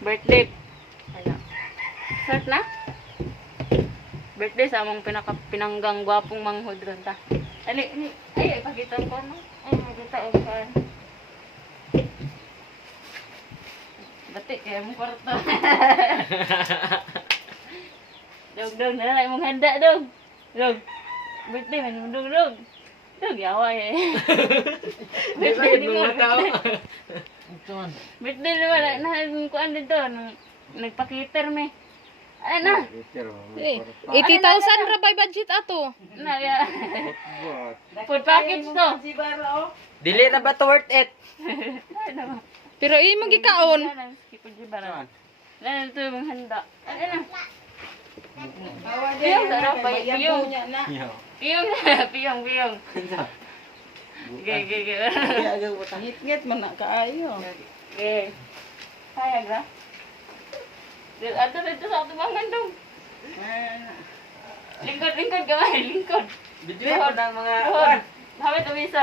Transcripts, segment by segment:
Birthday. Ayan. Start na? Birthday sa among pinanggang gwapong manghud ron ta. Ay, ipakita ko no. Ay, makita ko kan. Batik kaya mong kwarto. Dog, na imong handa dog. Dog. Birthday man dog. Dog yawa eh. Birthday ni mo. Birthday naman na kuan dito nagpakiter me. Ano? 80,000 ra by budget ato. Na ya. Food package to. Dili na ba to worth it? Pero imong gikaon. Lan ito yung handa. Ano? Piyong daro pa piyong. Piyong. Ge. Ngit-ngit man na kaayo. Ge. Kaya ga. Ato dito sa atong mangan dong. Lingkod gamay, lingkod. Video ko ng mga Hod. Hawi to bisa.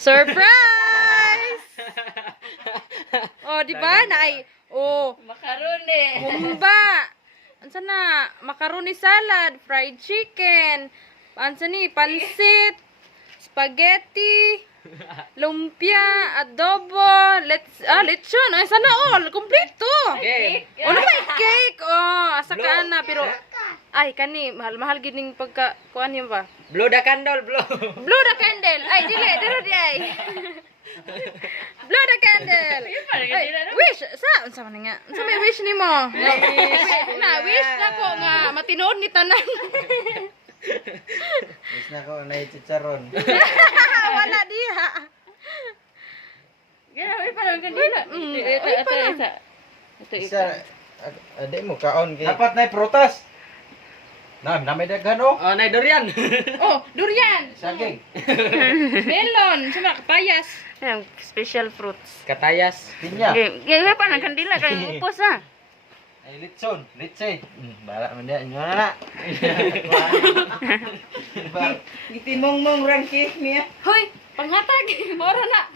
Surprise! Oh, di ba? Naay. Oh, Makaroni. kumba. Ansa na? Macaroni salad, fried chicken. Ansa ni? Pansit, spaghetti, lumpia, adobo, lechon. Ay, sana all. Kompleto. Okay. Ano ba yung cake? Oh, asa ka na. Pero, ay, kani, mahal gining pagka, kuan yun ba? Blow the candle, blow. Blow the candle. Ay, dili, dili, ay. Blow the candle. Ay, wish. Unsa man nga? Unsa may wish nimo? Wish na ko nga matinood ni tanan. Wish na ko na chicharon. Wala diha. Grabe pa lang kanila. Ito. Isa, ade mo kaon kay. Dapat na prutas. Namay daghan oh. Oh, nay durian. Oh, durian. Saging. Melon, sama kapayas. Ayan, special fruits. Katayas. Pinya. Gaya pa ng kandila kay upos ha. Ay litson, litse. Bala man dia inyo na. Gitimong-mong rang cake niya. Hoy, panghatag. Mora na.